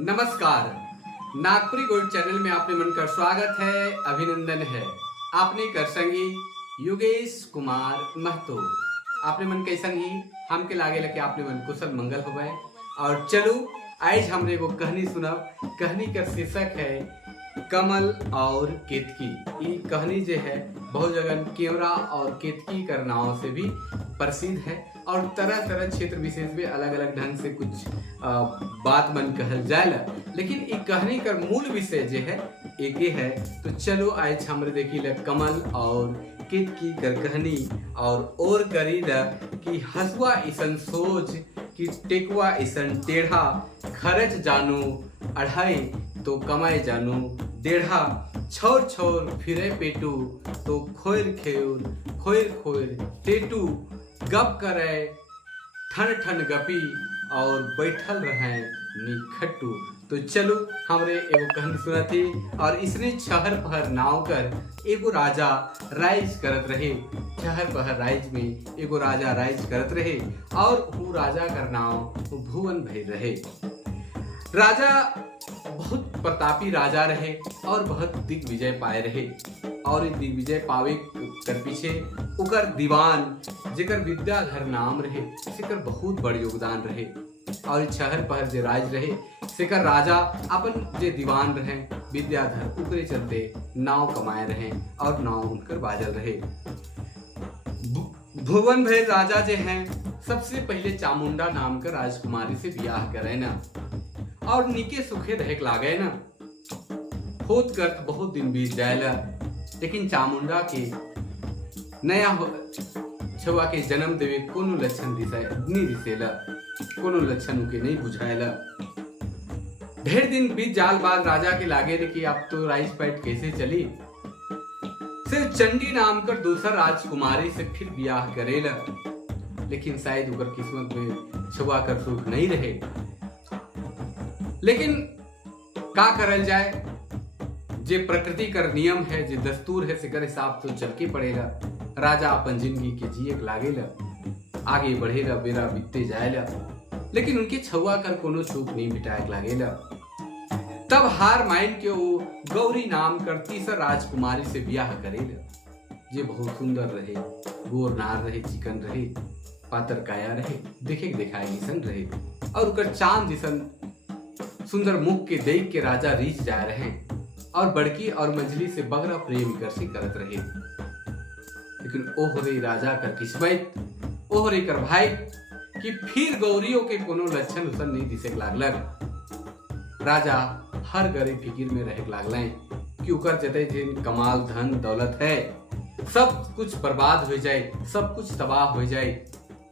नमस्कार। Nagpuri gold channel में आपने मन कर स्वागत है, अभिनंदन है। आपने कर संगी योगेश कुमार महतो। आपने मन के संगी हमके लागे लगे आपने मन कुशल मंगल हो गए। और चलो आज हमने वो कहानी सुनब। कहानी का शीर्षक है कमल और केतकी। ये कहानी जो है बहुत जगह केवड़ा और केतकी कर नाव से भी प्रसिद्ध है और तरह तरह क्षेत्र विशेष में अलग अलग ढंग से कुछ बात मन कहल जाएला। लेकिन ये कहानी का मूल विषय जो है एक ही है। तो चलो आज हमरे देखी ल कमल और केतकी कर कहानी और करी ल कि हसुआ इसन सोच कि टेकुआ इसन टेढ़ा, खर्च जानू अढ़ाई तो कमाए जानू डेढ़ा, छोर छोर फिरे पेटू तो खोर खोर टेटू, गप करे ठन ठन गपी और बैठल रहे निखट्टू। तो चलो हमरे एगो कहानी सुना थी। और इसने छहर पहर नाव कर एगो राजा राइज करत रहे। छहर पहर राइज में एगो राजा राइज करत रहे और वो राजा कर नाव भुवन भई रहे। राजा बहुत प्रतापी राजा रहे और बहुत दिग्विजय पाए रहे। और दिग्विजय पावे कर पीछे उकर दीवान जेकर विद्याधर नाम रहे सेकर बहुत बड़ योगदान रहे। और छहर पहर जे राज रहे सेकर राजा अपन जे दीवान रहे विद्याधर उकरे चलते नाव कमाए रहे और नाव उनकर बाजल रहे। भुवन भैर राजा जे हैं सबसे पहले चामुंडा नाम का राजकुमारी से ब्याह करे ना और निके सुखे रहक लागे ना। होत करत बहुत दिन बीत जाएला लेकिन चामुंडा के नया छुआ के जन्म देवे कोनो लक्षण दिसेला, कोनो लक्षण उनके नहीं बुझाएला। ढेर दिन बीत जाल बाद राजा के लागे रे कि अब तो राइज पैट कैसे चली। सिर्फ चंडी नाम कर दूसरा राजकुमारी से फिर ब्याह करेला। लेकिन शायद उकर किस्मत में छुआ कर सुख नहीं रहे। लेकिन का करल जाए, जे प्रकृति कर नियम है, जे दस्तूर है सेकर हिसाब तो चल के पड़ेगा। राजा अपन जिंदगी के जिए लागेला, आगे बढ़ेला, बेरा बीतते जाएला। लेकिन उनके छुआ कर कोनो छूक नहीं मिटाए लागेला। तब हार मान के वो गौरी नाम कर तीसरा राजकुमारी से ब्याह करेला, जे बहुत सुंदर रहे, गोर नार रहे, चिकन रहे, पातर काया रहे, देखे दिखाए निसन रहे। और उकर चांद जिसन सुंदर मुख के देख के राजा रीछ जा रहे और बड़की और मंझली से बगरा प्रेम कर से करत रहे। लेकिन ओहरे राजा कर किस्मत, ओहरे कर भाई कि फिर गौरियों के कोनो लक्षण उसन नहीं दिसे लागलक। राजा हर गरीब फिकिर में रह लागलें कि उकर जते जिन कमाल धन दौलत है सब कुछ बर्बाद हो जाए, सब कुछ तबाह हो जाए,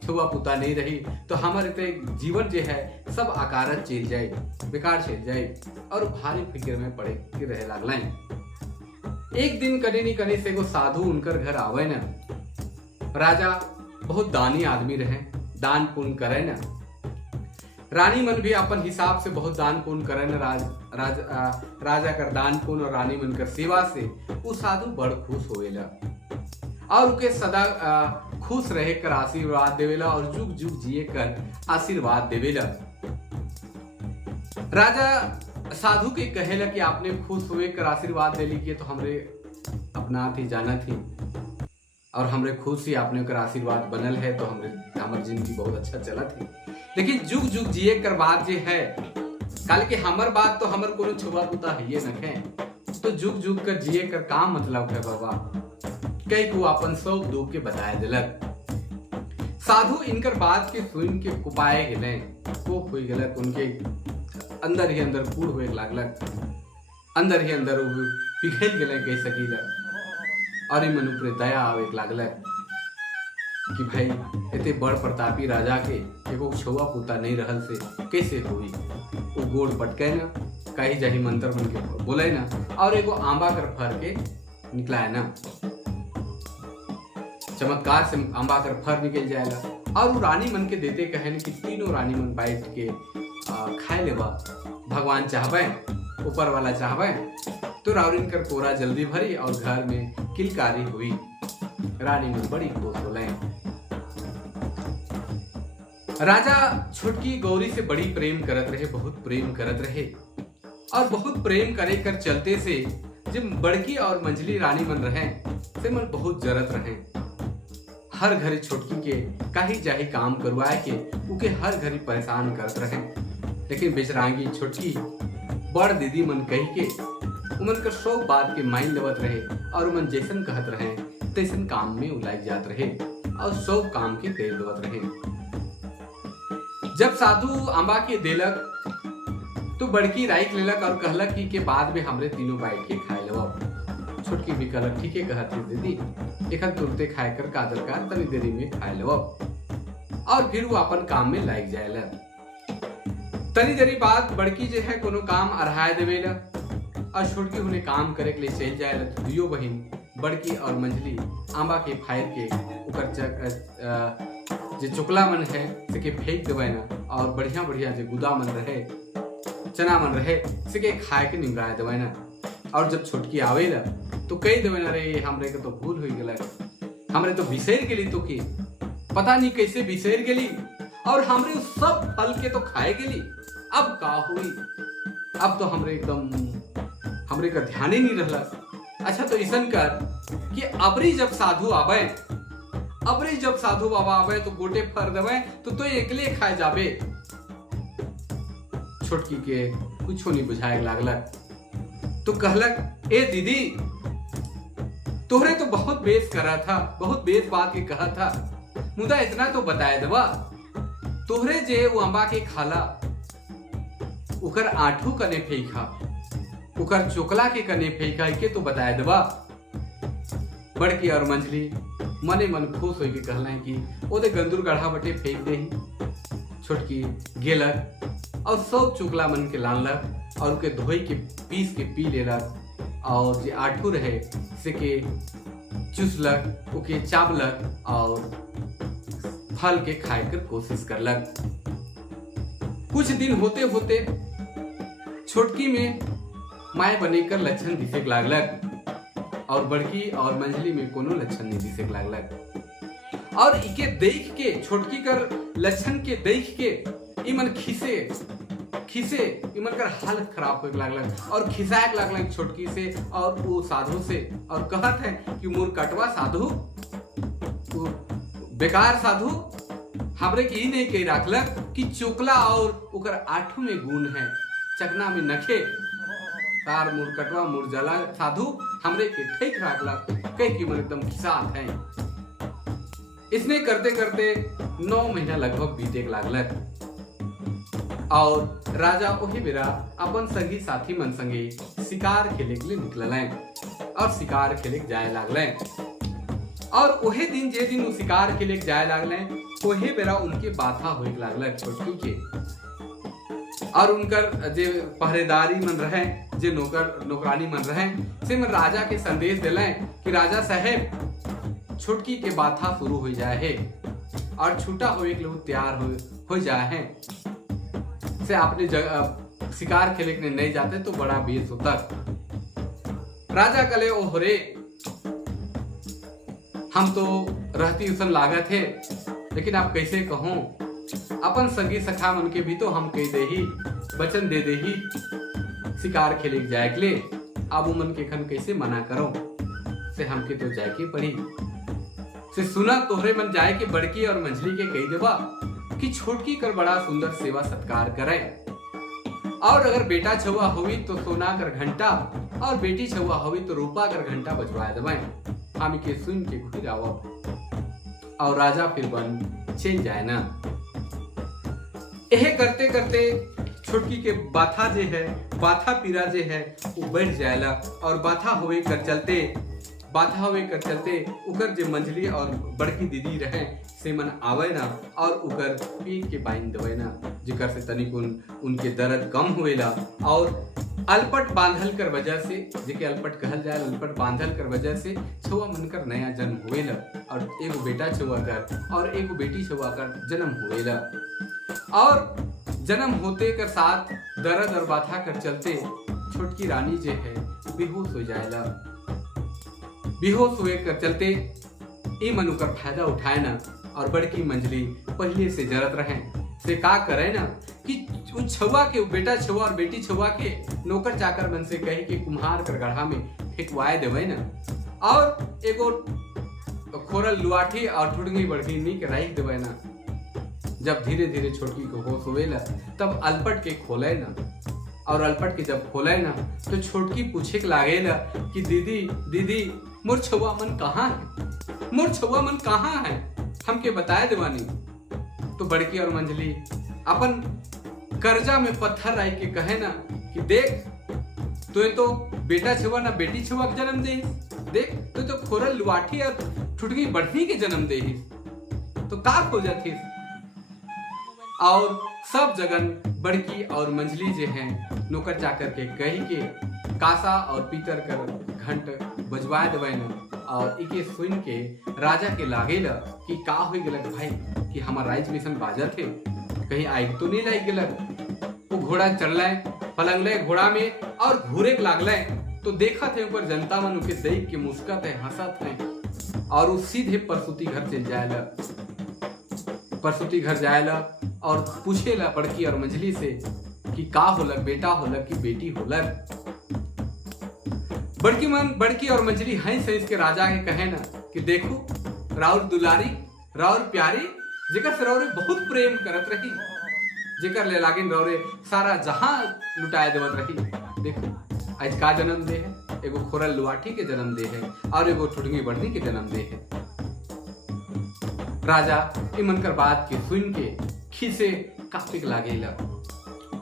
छुआ पुता नहीं रही तो हमारे जीवन जो है सब आकारत चल जाए, बेकार चल जाए। और भारी फिक्र में पड़े के रहे लागलें। एक दिन कने नहीं कने से एगो साधु उनकर घर आवे न। राजा बहुत दानी आदमी रहे, दान पुण्य करे न। रानी मन भी अपन हिसाब से बहुत दान पुण्य करे न। राजा कर दान पुण्य और रानी मन कर सेवा से वो साधु बड़ खुश होएला और उके सदा खुश रहे कर आशीर्वाद देवेला और जुग जुग जिए कर आशीर्वाद देवेला। राजा साधु के कहेला कि आपने खुश हुए कर आशीर्वाद दे ली तो हमरे अपना थी जाना थी और हमरे खुश ही आपने कर आशीर्वाद बनल है तो हमर जिंदगी बहुत अच्छा चला थी। लेकिन जुग जुग जिए कर बात ये है कल के हमर बात तो हमर कोनो छुआ पुता है ये नखे तो जुग जुग कर जिए कर काम मतलब है बाबा। कई को अपन शौक दुख के बताए दिलक। साधु इनकर बात के सुन के कुपाए गेले, कोप हुई गेलक, उनके अंदर ही अंदर कूड़ हुए लागलक, अंदर ही अंदर पिघल गेले कह सकीला। और मन ऊपर दया आवे लागलक कि भाई इतने बड़ प्रतापी राजा के एगो छुआ पुता नहीं रहल से कैसे हुई। वो गोड़ पटके ना कहीं जाही मंत्र बन के बोले ना और एगो आंबा कर फर के निकला है ना, चमत्कार से आंबा कर फर निकल जाएगा। और वो रानी मन के देते कहे कि तीनों रानी मन बैठ के खाए लेवा। भगवान चाहबे, ऊपर वाला चाहबे तो रावरिन कर कोरा जल्दी भरी और घर में किलकारी हुई। रानी मन बड़ी खुश बोले। राजा छोटकी गौरी से बड़ी प्रेम करत रहे, बहुत प्रेम करत रहे। और बहुत प्रेम करे कर चलते से जब बड़की और मंझली रानी मन रहे से मन बहुत जरत रहे। हर घड़ी छोटकी के काही जाही काम करवाए के उके हर घड़ी परेशान करत रहे। लेकिन बेचरांगी छोटकी बड़ दीदी मन कही के उमन कर सब बात के मान लेवत रहे और उमन जैसन कहत रहे तैसन काम में उलाग जात रहे और सब काम के कर देवत रहे। जब साधु अम्बा के देलक तो बड़की राइक लेलक और कहलक कि के बाद में हमरे तीनों बैठ के खाए लेवब। छोटकी भी कहलक ठीक है कहत दीदी, एक तुरते खाए कर का दरकार तनी देरी में खाए लेवब। और फिर वो अपन काम में लाग जाएला। तनी देरी बाद बड़की जो है कोनो काम अरहाए देवेला और छोटकी उन्हें काम करे के लिए चल जाएला। तो दुयो बहिन बड़की और मंझली आंबा के फायर के उकर जो चुकला मन है से के फेंक देवे ना और बढ़िया बढ़िया जो गुदा मन रहे चना मन रहे से के खाए के निमराए देवे ना। और जब छोटकी आवेला तो कही देवे ना रे हमरे के तो भूल हो गेला, हमरे तो बिसेर गेली तो के पता नहीं कैसे बिसेर गेली और हमरे उस सब फल के तो खाए गेली। अब का हुई, अब तो हमरे एकदम हमरे का ध्यान ही नहीं रहला। अच्छा तो ऐसन कर कि अबरी जब साधु आवे, अबरी जब साधु बाबा आवे तो गोटे फर देवे तो एकले खाए जाबे। छोटकी के कुछ नहीं बुझाए लागलक तो कहलक ए दीदी तोहरे तो बहुत बेस करा था, बहुत बेस बात के कहा था, मुदा इतना तो बताए देवा तोहरे जे वो अम्बा के खाला उकर आठू कने फेंका उकर चोकला के कने फेंका के तो बताए देवा। बड़की और मंझली मने मन खुश हो के कहला है कि ओदे गंदूर गढ़ा बटे फेंक दे। छोटकी गेलक और सब चुकला मन के लानलक और उके धोई के पीस के पी लेलक और जे आठू रहे से के चुसलक उके चावलक और फल के खाए कर कोशिश करलक। कुछ दिन होते होते छोटकी में माय बने कर लक्षण दिखे लागलक और बड़की और मंझली में कोनो लक्षण नहीं दिखे लागलक। और इके देख के छोटकी कर लक्षण के देख के इमन खिसे इमन कर हालत खराब हो लागलक और खिसाए लागलक छोटकी से और वो साधु से और कहत है कि मोर कटवा साधु बेकार साधु हमरे के ही नहीं कही राखलक कि चोकला और उकर आठू में गुण है चकना में नखे तार मुरकटवा मुरजला साधु हमरे के ठीक राखलक कह की मन एकदम खिसात है। इसने करते करते 9 महीना लगभग बीते लागलक और राजा ओही बेरा अपन संगी साथी मन संगे शिकार खेले के लिए निकलल और शिकार खेले जाए लागले। और ओहे दिन जे दिन शिकार खेले जाए लागले ओहे बेरा उनके बाधा होए लागलक छोटकी के और उनकर जे पहरेदारी मन रहे जे नौकरानी मन रहे से मन राजा के संदेश दिले कि राजा साहेब छोटकी के बाधा शुरू हो जाए है और छूटा होए के लिए तैयार हो जाए है से आपने शिकार खेले के नहीं जाते तो बड़ा बेस होता। राजा कले ओ होरे हम तो रहती उसन लागत है लेकिन आप कैसे कहो अपन संगी सखा मन के भी तो हम कह दे ही वचन दे दे ही शिकार खेले जाए के लिए अब मन के खन कैसे मना करो से हमके तो जाए के पड़ी से सुना तोहरे मन जाए के बड़की और मंझली के कह देवा कि छोटकी कर बड़ा सुंदर सेवा सत्कार करे और अगर बेटा छुआ हुई तो सोना कर घंटा और बेटी छुआ हुई तो रूपा कर घंटा बजवा देवे। हम के सुन के खुद आवब और राजा फिर बन चल जाए ना। यह करते करते छोटकी के बाथा जे है बाथा पीरा जे है वो बढ़ जाएला और बाथा होवे कर चलते उकर जे मंझली और बड़की दीदी रहे से मन आवे ना और उकर पीठ के बांध देवे ना जिकर से तनिक उनके दर्द कम हुएला। और अलपट बांधल कर वजह से जेके अलपट कहल जाए अलपट बांधल कर वजह से छुआ मनकर नया जन्म हुएला और एगो बेटा छुआ कर और एगो बेटी छुआ कर जन्म हुएला। और जन्म होते कर साथ दर्द और बाधा कर चलते छोटकी रानी जे है बेहोश हो जाएला। बेहोश हुए कर चलते ई मनु कर फायदा उठाए ना और बड़की मंजली पहले से जरत रहे से का करे ना कि छुआ के बेटा छुआ और बेटी छुआ के नौकर चाकर मन से कही कि कुम्हार कर गढ़ा में फेंकवाए देवे ना, और एगो खोरल लुआठी और ठुड़ंगी बड़की नी के राख देवे ना। जब धीरे धीरे छोटकी को होश होवेला तब अलपट के खोले ना, और अलपट के जब खोले ना तो छोटकी पूछे के लागेला कि दीदी दीदी मोर छुआ मन कहाँ है, मोर छुआ मन कहाँ है, हमके बताए देवानी। तो बड़की और मंजली अपन कर्जा में पत्थर राई के कहे ना कि देख तो बेटा छुआ ना बेटी छुआ के जन्म दे, देख तो खोरल लुआठी और ठुटकी बढ़नी के जन्म दे, तो का हो जाती। और सब जगन बड़की और मंजली जे हैं नौकर चाकर के कही के कासा और पीतर कर घंट बजवा देवे न, और इके सुन के राजा के लागेला कि का हो गलक भाई कि हमार राइज मिशन बाजत है, कहीं आग तो नहीं लाग गलक। वो घोड़ा चढ़ल पलंगले घोड़ा में और घूरे के लागल तो देखा थे ऊपर जनता मन उके देख के मुस्कत है हंसत है, और वो सीधे प्रसूति घर चल जाएला। प्रसूति घर जाएला और पूछेला बड़की और मंजली से कि का होलक, बेटा होलक कि बेटी होलक। बड़की और मंजली हंस हंस के राजा के कहे ना कि देखो राउर दुलारी राउर प्यारी जेकर से राउरे बहुत प्रेम करत रही, जेकर ले लागिन राउरे सारा जहां लुटाए देवत रही। देखो आज का जन्म दे है, एगो खोरल लुआठी के जन्म दे है और एगो ठुडंगी बढ़नी के जन्म दे है। राजा इमन कर बात के सुन के खीसे काफिक लागेला,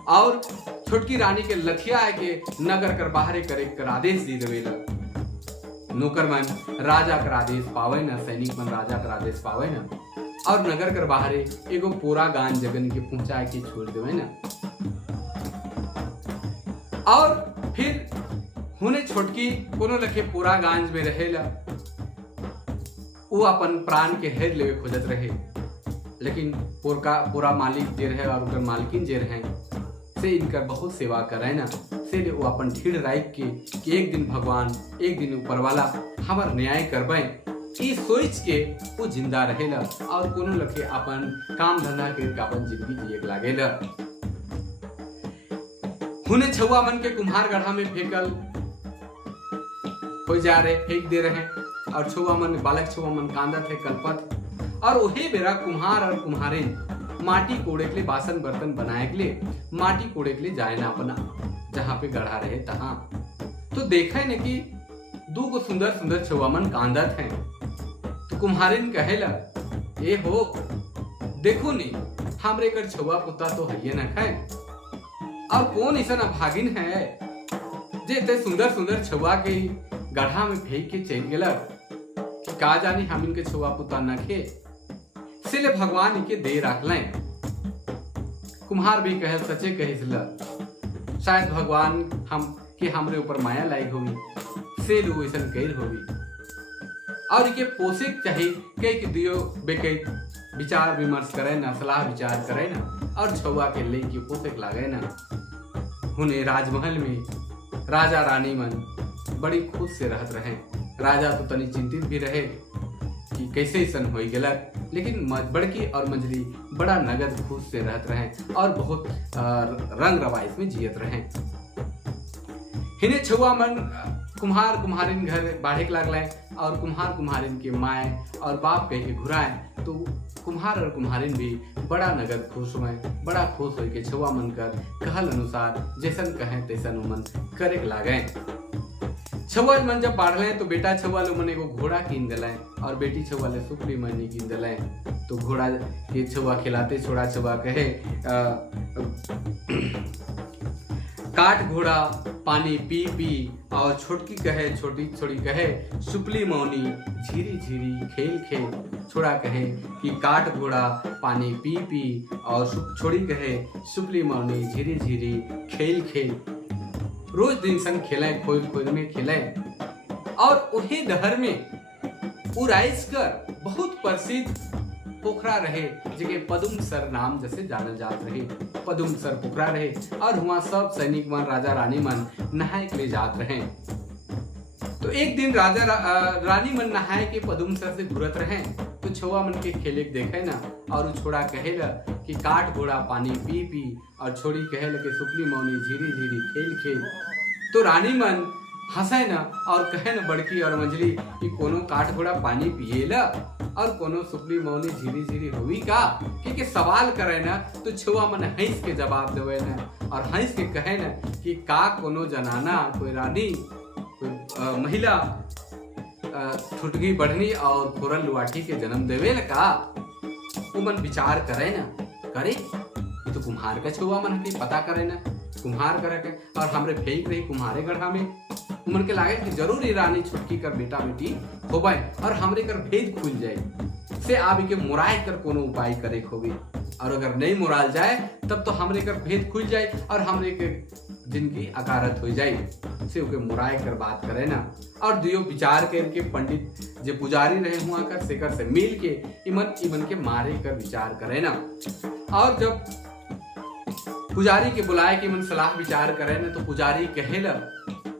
और छोटकी रानी के लठिया के नगर कर बाहरे करे कर आदेश दे देवेला। नौकर मन राजा कर आदेश पावे ना, सैनिक मन राजा कर आदेश पावे ना, और नगर कर बाहरे एगो पूरा गान जगन के पहुंचाए के छोड़ देवे ना। और फिर हुने छोटकी कोनो लखे पूरा गांज में रहेला, वो अपन प्राण के हेर लेवे खोजत रहे, लेकिन पूरा मालिक जे रहे और उनकर मालकिन जे रहे से इनकर बहुत सेवा करे ना, से वो अपन ठीड़ राख के कि एक दिन भगवान एक दिन ऊपर वाला हमार न्याय करबे, ई सोच के वो जिंदा रहेला और कोनो लखे अपन काम धंधा के अपन जिंदगी जिए लागेला। हुने छुआ मन के कुम्हार गढ़ा में फेंकल हो जा रहे, फेंक दे रहे, और छुआ मन बालक छुआ मन कांदत है कल्पत। और वही बेरा कुम्हार और कुम्हारिन माटी कोड़े के लिए बासन बर्तन बनाए के लिए माटी कोड़े के लिए जाए ना अपना जहाँ पे गढ़ा रहे तहाँ। तो देखा है न कि दो को सुंदर सुंदर छुआ मन कांदत हैं। तो कुम्हारिन कहेला ए हो देखो नी हमरे कर छुआ पुता तो है न खाए, और कौन ऐसा भागिन है जे ते सुंदर सुंदर छुआ के गढ़ा में फेंक के चल गेला, का जानी हम इनके छुआ पुता न खे, इसलिए भगवान इनके दे रखलें। कुम्हार भी कहे सचे कहिसला, शायद भगवान हम के हमरे ऊपर माया लाई होगी से लोग ऐसा कैल होगी, और इनके पोषे चाहिए कई दियो बेके विचार विमर्श करे ना, सलाह विचार करे ना, और छुआ के ले के पोषे लागे ना। हुने राजमहल में राजा रानी मन बड़ी खुश से रहत रहे। राजा तो तनी चिंतित भी रहे कि कैसे ऐसा हो गया, लेकिन बड़की और मंजली बड़ा नगद खुश से रहत रहे और बहुत रंग रवाइश में जियत रहे। हिने छुआ मन कुम्हार कुम्हारिन घर बाढ़े के लागल, और कुम्हार कुम्हारिन के माए और बाप कह के घुराए, तो कुम्हार और कुम्हारिन भी बड़ा नगद खुश हुए, बड़ा खुश हो के छुआ मन कर कहल अनुसार जैसन कहे तैसन मन करे के लागे। छुआ मन जब बाढ़ले तो बेटा छुआ लो मन एगो घोड़ा कीन दिलाए, और बेटी छुआ ले सुपली मनी कीन दिलाए। तो घोड़ा के छुआ खिलाते छोड़ा छुआ कहे काट घोड़ा पानी पी पी, और छोटकी कहे छोटी छोड़ी कहे सुपली मौनी झीरी झीरी खेल खेल। छोड़ा कहे कि काट घोड़ा पानी पी पी, और छोड़ी कहे सुपली मौनी झीरी झीरी खेल खेल। रोज दिन संग खेले, खोज खोज में खेले, और वही डहर में उराइस कर बहुत प्रसिद्ध पोखरा रहे जगह पदुम सर नाम जैसे जाना जात रहे। पदुम सर पोखरा रहे, और वहाँ सब सैनिक मन राजा रानी मन नहाए के लिए जात रहे। तो एक दिन रानी मन नहाए के पदुम सर से घुरत रहे, तो छुआ मन के खेले देखे ना, और छोड़ा कहेला कि काट घोड़ा पानी पी पी, और छोड़ी कहेला कि सुपली मौनी झीरी झीरी खेल खेल। तो रानी मन हंसे ना और कहे ना बड़की और मंझली कि कोनो काट घोड़ा पानी पिएला और कोनो सुपली मौनी झीरी झीरी हुई का, क्योंकि सवाल करे ना तो छुआ मन हंस के जवाब देवे ना, और हंस के कहे ना कि का कोनो जनाना कोई रानी कोई महिला ठुटगी बढ़नी और खुरल लुआठी के जन्म देवे का। वो मन विचार करे ना, करे ये तो कुम्हार का छुआ मन के पता करे ना, कुम्हार करे के और हमरे फेंक रही कुम्हारे गढ़ा में। उमन के लागे कि जरूर ही रानी छुटकी कर बेटा बेटी होबाई और हमरे कर भेद खुल जाए से आबी के मुराय कर कोनो उपाय करे होगी, और अगर नहीं मुराल जाए तब तो हमरे कर भेद खुल जाए और हमरे के जिनकी अकारत हो जाए से ओके मुराय कर बात करे ना। और दियो विचार करके पंडित जे पुजारी रहे हुआ कर सेकर से मिल के इमन के मारे कर विचार करे ना। और जब पुजारी के बुलाए कि मन सलाह विचार करे ना, तो पुजारी कहेला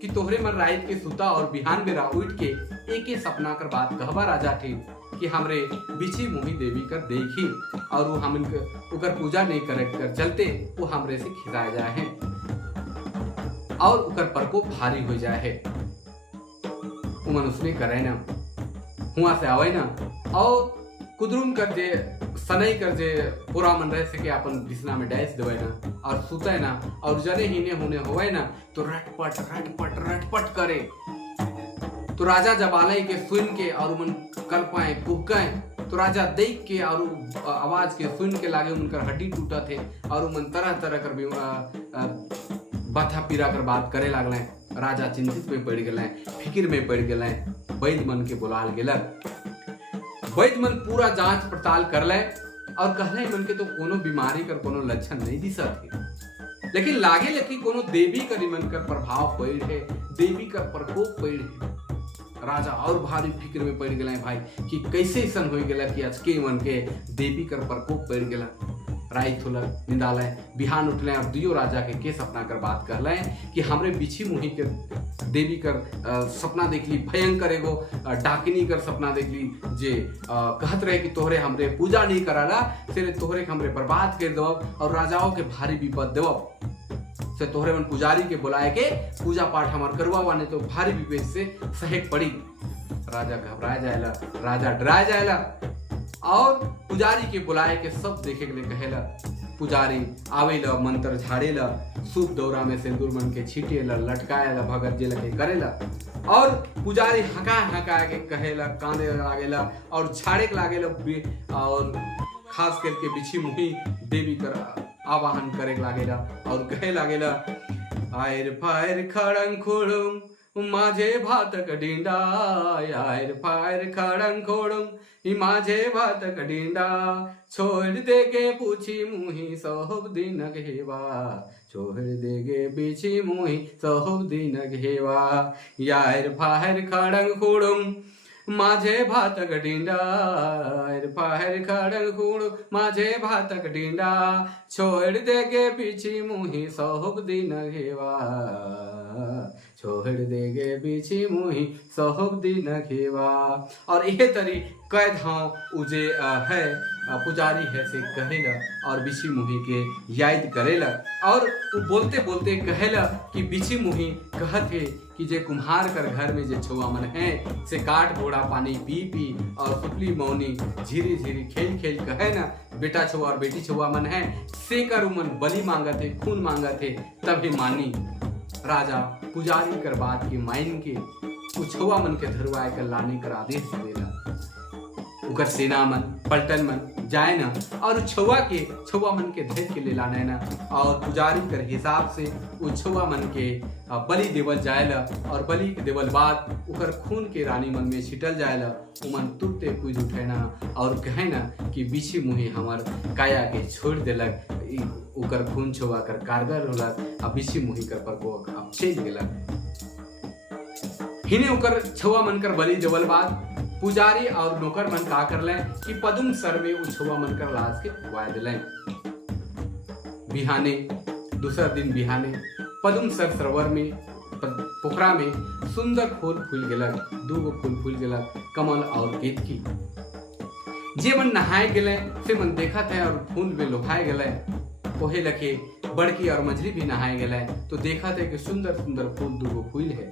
कि तोहरे मन रात के सुता और बिहान बेरा उठ के एक सपना कर बात कहवा राजा थे कि हमरे बिछी मुही देवी कर देखी और वो हम उकर पूजा नहीं करे कर चलते वो हमरे से खिजाए जाए हैं और उकर प्रकोप भारी हो जाए है। उमन उसने करे ना, हुआ से आवे ना और कुदरुम कर जे सनई कर जे पूरा मन रह सके अपन बिछना में डैस देवे ना और सुते ना, और जने हीने होने होवे ना तो रटपट करे। तो राजा जब आलय के सुन के और उमन कर पाए कुहकाए, तो राजा देख के और आवाज के सुन के लागे उनकर हड्डी टूटा थे और उमन तरह तरह कर बाथा पीरा कर बात करे लागले। राजा चिंतित में पड़ गए, फिक्र में पड़ गए, वैद्य मन के बुलाल गेलक। वैद्य मन पूरा जांच पड़ताल कर ले और कहले मन के तो कोनो बीमारी कर कोनो लक्षण नहीं दिसत है, लेकिन लागे लगी कोनो देवी कर मन कर प्रभाव पड़ है, देवी का प्रकोप पड़ है। राजा और भारी फिक्र में पड़ गए भाई कि कैसे ऐसा हो गया कि आज के मन के देवी कर प्रकोप पड़ गया। रात होलक निंदालय बिहान उठले और दियो राजा के सपना कर बात कहले कि हमरे बिछी मुही के देवी कर सपना देख ली भयंकर एगो डाकिनी कर सपना देख ली जे कहत रहे कि तोहरे हमरे पूजा नहीं कराला से तोहरे हमरे बर्बाद कर दो और राजाओं के भारी विपद देव से तोहरे मन पुजारी के बुलाए के पूजा पाठ हमार करवा नहीं तो भारी विपद से सहेक पड़ी। राजा घबराया जाएला, राजा डराया जाएला और पुजारी के बुलाए के सब देखे के लिए कहेला। पुजारी आवेला मंत्र झाड़ेला, सूप दौरा में सिंदूर मन के छीटेला, लटकाएला, भगत जे लगे करेला और पुजारी हका के कहेला, कांदे लागेला और झाड़े लागेला और खास करके बिछी मुही देवी कर आवाहन करे लागेला और कहे लागेला, आयर फायर खड़ंग खोड़म माझे भातक डिंडा, आयर फायर खड़ंग खोड़म माझे भातक डिंडा, छोड़ दे के पूछी मुही सोहब दिन घेवा, छोड़ दे गे बिछी मुही सोहब दिन घेवा, यार फायर खड़ंग खोड़म माझे भातक डिंडा, फायर खड़ंग खोड़म माझे भातक डिंडा, छोड़ दे के बिछी मुही सोहब दिन घेवा, छोड़ देगे बिछी मुही सोहब दिन घेवा। और यह तरी कैद हाँ उजे है पुजारी है से कहेला और बिछी मुही के याद करेला और वो बोलते बोलते कहेला कि बिछी मुही कहते कि जे कुम्हार कर घर में जे छुआ मन है से काट घोड़ा पानी पी पी और सुपली मौनी झीरी झीरी खेल खेल कहे ना बेटा छुआ और बेटी छुआ मन है से कर उमन बलि मांगते खून मांगते तभी मानी। राजा पुजारी कर बात के माइन के छुआ मन के धरवाए कर लाने कर आदेश देला। उकर सेना मन पलटन मन जाए ना और छुआ मन के धर के ले लाने ना और पुजारी कर हिसाब से छुआ मन के बलि देवल जाएला और बलि के देवल बाद उकर खून के रानी मन में छिटल जाएला। उमन तुरते कुछ उठे ना और कहे ना कि बिछी मुही हमार काया के छोड़ देलक, उकर खून छुआ कर कारगर होलक अब बिछी मुही कर पर को अब चेंज गेलक। हिने उकर छुआ मन कर बलि देवल बाद पुजारी और नौकर मन का कर ले कि पदुम सर में छुआ मन कर लाश के वाय दिले। बिहाने दूसरा दिन बिहाने पदुम सर सरोवर में पोखरा में सुंदर फूल फूल गेलक, 2 गो फूल फूल गेलक, कमल और केतकी। जे मन नहाए गेले से मन देखत है और फूल में लोभाए गेले। ओहे लखे बड़की और मझली भी नहाए गेले तो देखत है कि सुंदर सुंदर फूल 2 गो फूल है।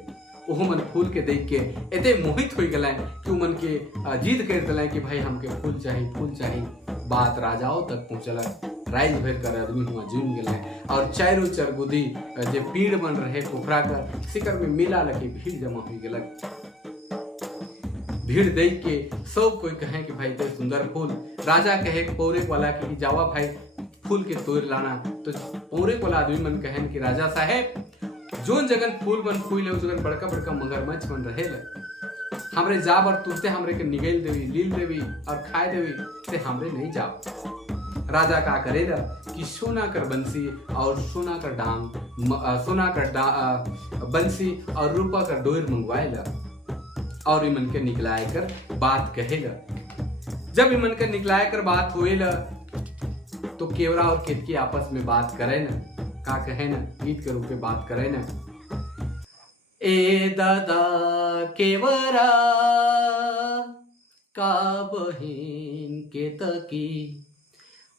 ओहो मन फूल के देख के एते मोहित हो गए कि मन के जिद कर दिले कि भाई हमके फूल चाहिए, फूल चाहिए। बात राजाओं तक पहुँचल, राइज भर कर आदमी हुआ जुम गए और चारों चरगुदी जे पीड़ बन रहे पोखरा का शिखर में मेला लगे भीड़ जमा हो गलक। भीड़ देख के सब कोई कहे कि भाई ते सुंदर फूल। राजा कहे पौरे वाला कि जावा भाई फूल के तोड़ लाना। तो पौरे वाला आदमी मन कहे कि राजा साहेब जोन जगन फूल बन फूल है जगन बड़का बड़का मगरमच्छ बन रहे हमरे जाब और तुरते हमरे के निगल देवी, लील देवी और खाए देवी से हमरे नहीं जाब। राजा का करेला कि सोना कर बंसी और सोना कर डांग, सोना कर बंसी और रूपा कर डोर मंगवाएला और इमन के निकलाए कर बात कहेला। जब इमन के निकलाए कर बात होएला तो केवरा और केतकी आपस में बात करे न, का कहे न, गीत के रूप में बात करे न। ए दादा केवरा का बहिन केतकी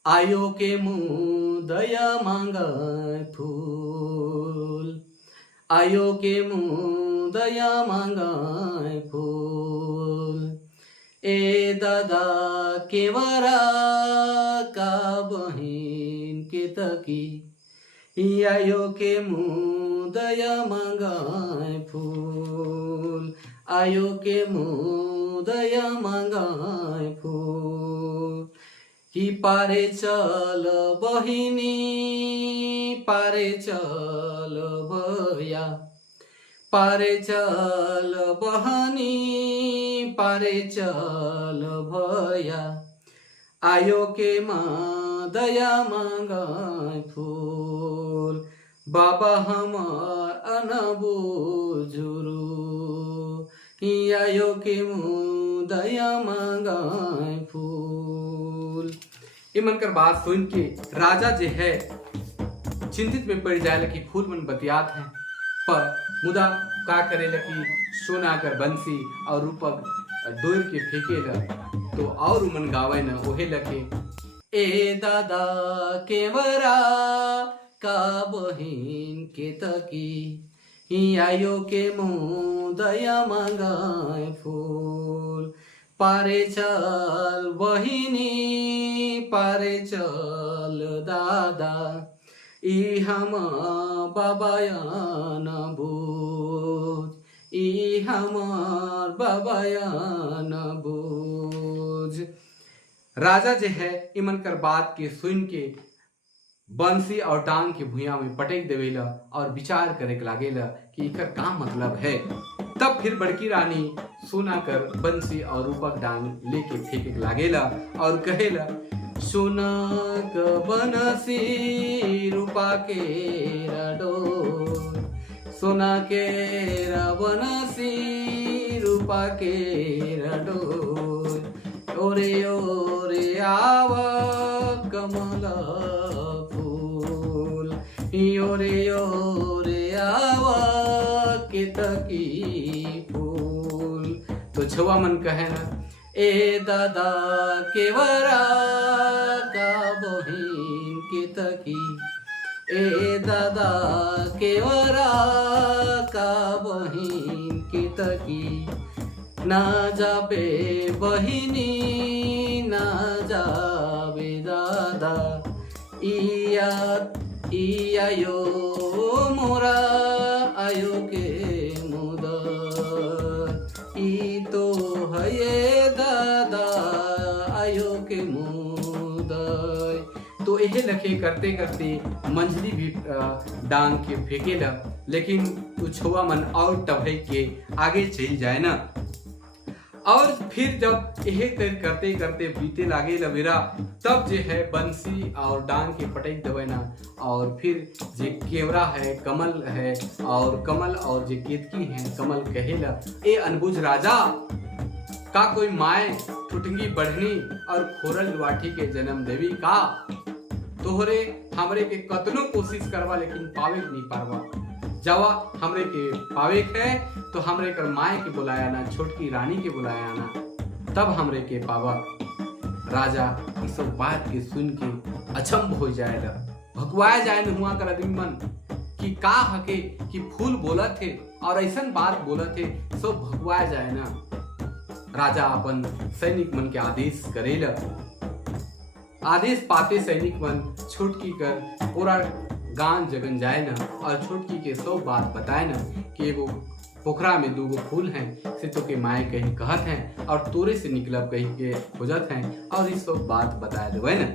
आयो के मुँह दया मांगा फूल, आयो के मुँह दया मांगा फूल। ए दादा केवरा का बहिन केतकी आयो के मुँह दया मांगाए फूल, आयो के मुँह दया मांगाए फूल। कि पारे चल बहिनी, पारे चल भैया, पारे चल बहनी, पारे चल भैया, आयो के माँ दया मांगाए फूल। बाबा हमार अनबुजुरु आयो के मुँह दया मांगाए फूल। ये मनकर बात सुन के राजा जे है चिंतित में पड़ जाए कि फूल मन बतियात है, पर मुदा का करे कि सोना कर बंसी और रूपक डोर के फेंके तो और मन गावे न। ओहे लखे ए दादा केवरा का बहिन केतकी आयो के मुँह दया मांगाए फूल। पारे चल बहिनी, पारे चल दादा, ई हम बाबायान बूझ, ई हमार बाबायान बूझ। राजा जे है इमन कर बात के सुन के बंसी और डांग के भुइया में पटेक देवेला और विचार करे लागेला कि इकर का मतलब है। तब फिर बड़की रानी सोना कर बंसी और रूपक डांग लेके फेंके लागेला और कहेला सोना क बनसी रूपा के डोर, सोना के बनसी रूपा के डोर। ओरे ओरे आव कमल फूल, ओरे ओरे आव केतकी फूल। तो छुआ मन कहे ना ए दादा केवरा का बहिन केतकी, ए दादा केवरा का बहिन केतकी। ना जाबे बहिनी, ना जाबे दादा, आयो मोरा आयो के मुदा, ई तो है दादा आयो के मुदा। तो यह लखे करते करते मंझली भी डांग के फेंकेला, लेकिन तू छुआ मन और टभे के आगे चल जाए ना। और फिर जब यह करते करते बीते लागे लवेरा, तब जे है बंसी और डांग के पटेक देवे ना। और फिर जे केवरा है, कमल है, और कमल और जे केतकी है कमल कहेला ए अनबुझ राजा का कोई माए टुटंगी बढ़नी और खोरल लुआठी के जन्म देवी का। तोहरे हमरे के कतनो कोशिश करवा लेकिन पावे नहीं पारवा। जावा हमरे के पावे है तो हमरे कर माए के बुलाया ना, छोटकी रानी के बुलाया ना, तब हमरे के पावा। राजा इस सब बात के सुन के अचंभ हो जाएगा, भगवाया जाए न हुआ कर आदमी मन कि का हके कि फूल बोला थे और ऐसन बात बोला थे, सब भगवाया जाए ना। राजा अपन सैनिक मन के आदेश करेला। आदेश पाते सैनिक मन छोटकी कर पूरा गांव जगन जाए ना और छोटकी के सब बात बताए ना कि एगो पोखरा में 2 फूल हैं से तो के माए कहीं कहत हैं और तोरे से निकलब कहीं के खोजत हैं और इस सब बात बताए देवे ना।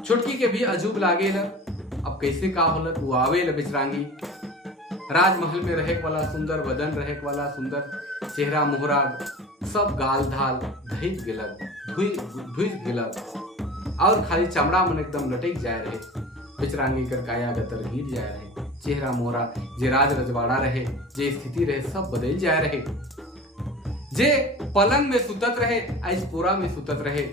छोटकी के भी अजूब लागेला, अब कैसे का होलक वो आवेला बिचरांगी। राजमहल में रहे वाला सुंदर बदन, रहे वाला सुंदर चेहरा मोहरा सब गाल धाल धइक गेलक, धुइस गेलक और खाली चमड़ा मन एकदम लटक जाए रहे। बिचरांगी कर काया गतर गिर जाए रहे, चेहरा मोहरा जे राज रजवाड़ा रहे, जे स्थिति रहे सब बदल जाए रहे। जे पलंग में सुतत रहे आज पोरा में सुतत रहे,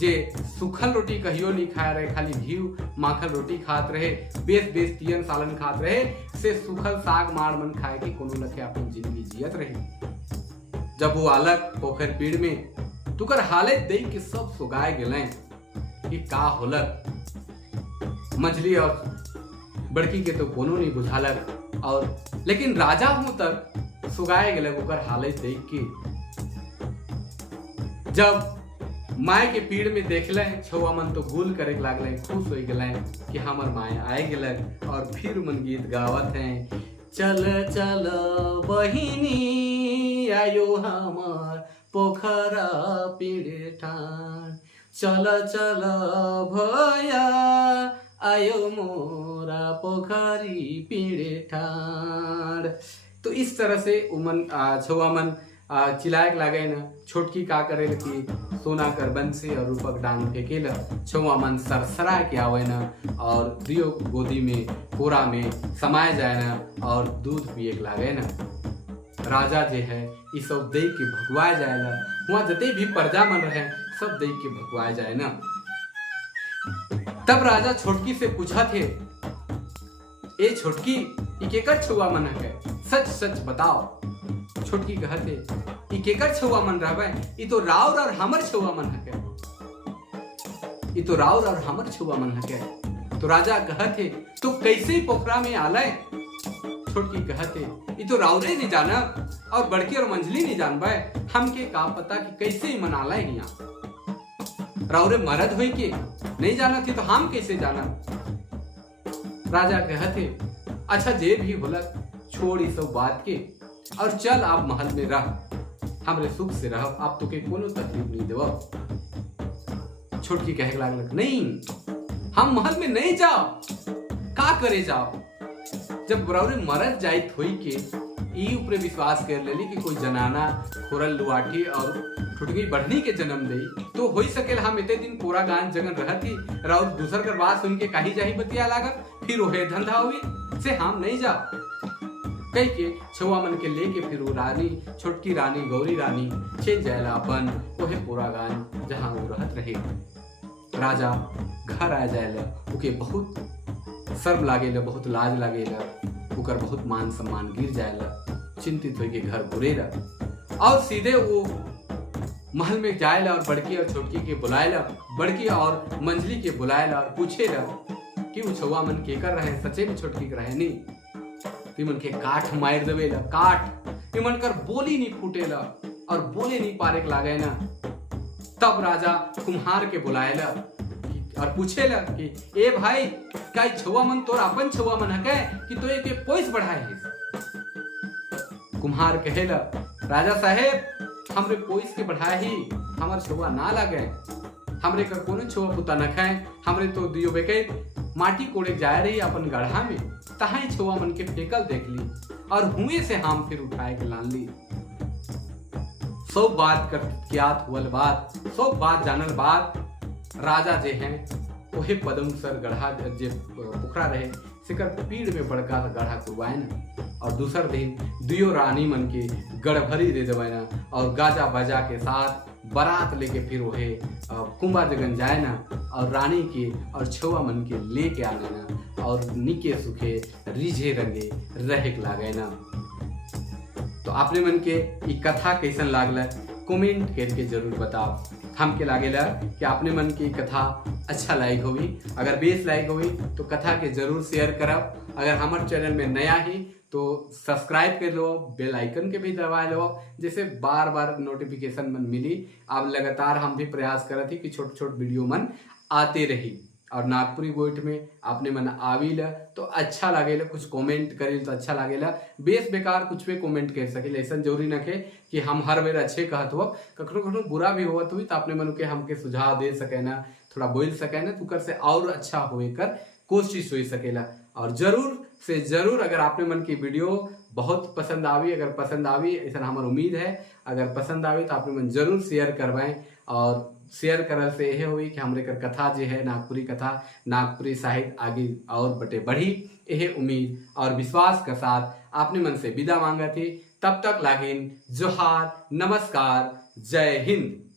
जे सूखल रोटी कहियो नहीं खाए रहे, खाली घी माखल रोटी खात रहे, बेस बेस तियन सालन खात रहे, से सूखल साग मार मन खाए के कोनो लखे अपन जिंदगी जियत रहे। जब वो आलक पोखर पीड़ में तुकर हालत देख के सब सुगाए गेले कि का होलक। मछली और बड़की के तो कोनो नहीं बुझालक और लेकिन राजा हूं तक सुगाए गेले ओकर हालत देख के। जब माए के पीड़ में देखले छुआ मन तो गुल करे लागले, खुश हो गए कि हमर माए आए गेले और फिर मन गीत गावत हैं। चल चल बहिनी आयो हमर पोखरा पीड़ ठान, चल चल भैया आयो मोरा पोखरी पीड़े ठाड़। तो इस तरह से उमन छुआ मन चिल्लाए लागे न। छोटकी का करे कि सोना कर बंसी और रूपक डांग फेंकेला, छुआ मन सरसरा के आवे न और दियो गोदी में कोरा में समाये जाए न और दूध पिए लागे न। राजा जे है ये सब देख के भगवाए जाए न, वहाँ जते भी प्रजा मन रहे सब देख के भगवाए जाए न। तब राजा छोटकी से पूछा थे, ए छोटकी ई केकर छुआ मन है, सच सच बताओ। छोटकी कहते ई केकर छुआ मन रहबे, ई तो राउर और हमर छुआ मन है, ई तो राउर और हमर छुआ मन है। तो राजा कहते तो कैसे पोखरा में आले। छोटकी कहते ई तो राउरे नहीं जाना और बड़की और मंझली नहीं जानबे, हमके का पता कि कैसे ही मनाला है यहाँ। राउरे मरद हुई के नहीं जाना थी तो हम कैसे जाना। राजा कहते अच्छा जे भी होलक छोड़ इस सब बात के और चल आप महल में रह, हमरे सुख से रह, आप तो के कोनो तकलीफ नहीं देव। छोटकी कहे लागलक नहीं हम महल में नहीं जाओ, का करे जाओ। जब राउरे मरद जाइत हुई के ई ऊपर विश्वास कर लेली कि कोई जनाना खोरल लुआठी और ठुटगी बढ़नी के जन्म दे तो हो सकेल हम इतने दिन पूरा गांव जगन रहती राउर दूसर कर बात सुन के कही जाही बतिया लागत, फिर ओहे धंधा हुई से हम नहीं जा कह के छुआ मन के लेके फिर वो रानी छोटकी रानी गौरी रानी चल जाएला अपन ओहे पूरा गांव जहाँ वो रहत रहे। राजा घर आ जाएला, उके बहुत शर्म लागेला, बहुत लाज लागेला, उकर बहुत मान सम्मान गिर जाएला, चिंतित होके घर घुरेला और सीधे वो महल में जाएला और बड़की और छोटकी के बुलाएला, बड़की और मंझली के बुलाएला और पूछेला कि वो छुआ मन के कर रहे, सचे में छोटकी के रहे नहीं तिमन के काठ मार देवेला, काठ तिमन कर बोली नहीं फूटेला और बोले नहीं पारे लागे ना। तब राजा कुम्हार के बुलाएला और पूछेला कि ए भाई का छुआ मन तोर अपन छुआ मन है कि तो एक पोइस बढ़ाए है। कुम्हार कहेला राजा साहेब हमरे पोइस के बढ़ाए ही हमार छुआ ना लगे, हमरे का कोनो छुआ पुता न खाए, हमरे तो दियो बेके माटी कोड़े जाए रही अपन गढ़ा में तहाई छुआ मन के फेकल देख ली और हुए से हम फिर उठाए के लान ली। सब बात कर ज्ञात हुअल बात, सब बात जानल बात राजा जे हैं वही पदम सर गढ़ा जे पोखरा रहे सिकर पीड़ में बड़का गढ़ा कुरवाए ना और दूसर दिन दियो रानी मन के गढ़भरी दे देवे ना और गाजा बजा के साथ बारात लेके फिर वहे कुंभा जगन जाए ना और रानी के और छुआ मन के लेके आने ना और निके सुखे रिझे रंगे रहे लागे ना। तो आपने मन के ई कथा कैसन लागला कमेंट करके जरूर बताओ। हमके लागेला कि आपने मन की कथा अच्छा लाइक होगी, अगर बेस लाइक होगी तो कथा के जरूर शेयर करब। अगर हमारे चैनल में नया ही तो सब्सक्राइब कर लो, बेल आइकन के भी दबा लो, जैसे बार बार नोटिफिकेशन मन मिली। अब लगातार हम भी प्रयास करत ही कि छोट छोट वीडियो मन आते रही। और नागपुरी गोइठ में आपने मन आविला तो अच्छा लागेला, कुछ कमेंट करेल तो अच्छा लागेला। बेस बेकार कुछ भी कमेंट कर सके, ऐसा जरूरी न के कि हम हर बेर अच्छे कहत हो, कखनो कखनो बुरा भी होत हुई तो आपने मन के हमके सुझाव दे सके ना, थोड़ा बोल सके ना, तुकर से और अच्छा होए कर कोशिश हो सकेला। और जरूर से जरूर अगर आपने मन की वीडियो बहुत पसंद आवी, अगर पसंद आवी ऐसा हमार उम्मीद है, अगर पसंद आवी तो आपने मन जरूर शेयर करवाएं। और शेयर करल से यह हुई कि हमरे कर कथा जो है नागपुरी कथा, नागपुरी साहित्य आगे और बटे बढ़ी, यह उम्मीद और विश्वास के साथ आपने मन से विदा मांगा थी। तब तक लागिन जोहार, नमस्कार, जय हिंद।